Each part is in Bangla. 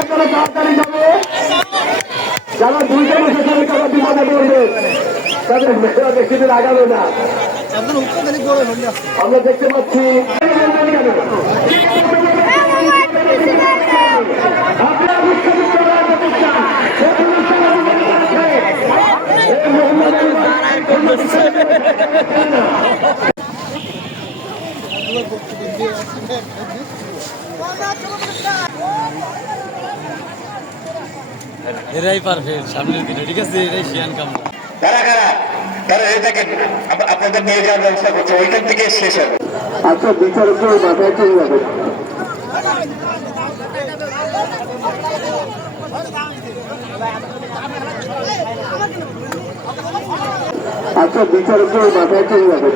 আপনারা তাড়াতাড়ি যাবে, যারা দুইটা বছর ধরে তারা বিপদে পড়বে, তাদের মেয়েরা বেশি দিন আগাবে না। আমরা দেখতে পাচ্ছি এরাই পারবে সামনের দিনে, ঠিক আছে? এরাই শিয়ান কাম। কারা কারা তারা এই দেখেন আপনাদের নিয়ে যাওয়ার ব্যবস্থা করছে, ওইখান থেকে শেষ হবে। আচ্ছা, বিচারকের মাথায় চলে যাবে। আচ্ছা, বিচারকের মাথায় চলে যাবে।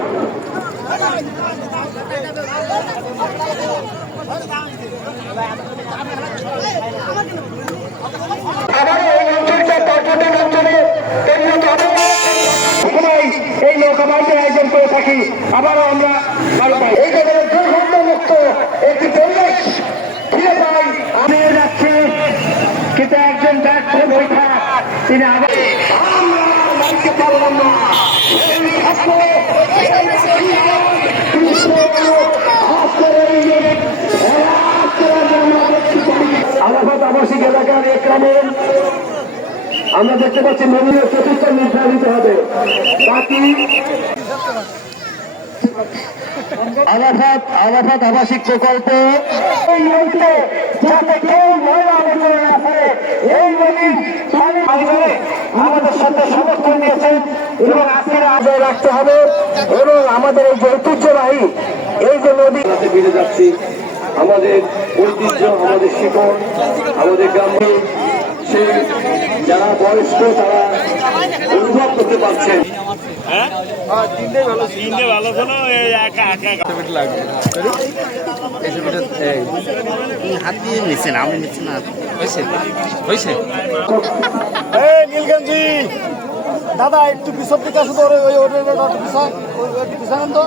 এই নৌকাবাইদের আয়োজন করে থাকি, আবারও আমরা এই জায়গায় দুর্গন্ধমুক্ত একটি পরিবেশ ফিরে পাই। আমি যাচ্ছি, কিন্তু একজন ব্যর্থ বৈঠা তিনি আবার পারলাম না। আলাহাবাদ আবাসিক এলাকার একরামে আমরা দেখতে পাচ্ছি নবীনের চতুর্থ নির্ধারিত হবে। বাকি আলাহাবাদ আবাসিক প্রকল্প যাতে কেউ ময়লা আবর্জনা না ফেলে, এই নদীর আমাদের সাথে সমর্থন দিয়েছেন এবং আজকের আগে রাখতে হবে এবং আমাদের এই যে ঐতিহ্যবাহী এই যে নদী ফিরে যাচ্ছি, আমাদের ঐতিহ্য, আমাদের শিকড়, আমাদের গ্রামে সেই যারা বয়স্ক তারা অনুভব করতে পারছেন। হাত দিয়ে নিচ্ছেন, আমি নিচ্ছি না। হয়েছে নীলগঞ্জি দাদা একটু পিছন দিকে আসুন, পিছান তো।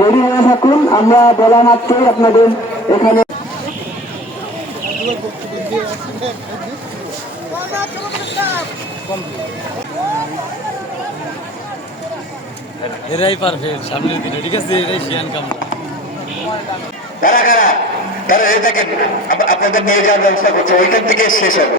রেডি হয়ে থাকুন, আমরা বলা মাত্রই আপনাদের এখানে এরাই পারবে সামনের দিনে, ঠিক আছে? এরাই শিয়ান কাম। কারা কারা তারা এই দেখেন আপনাদের নিয়ে যাওয়ার ব্যবস্থা করছে, ওইখান থেকে শেষ হবে।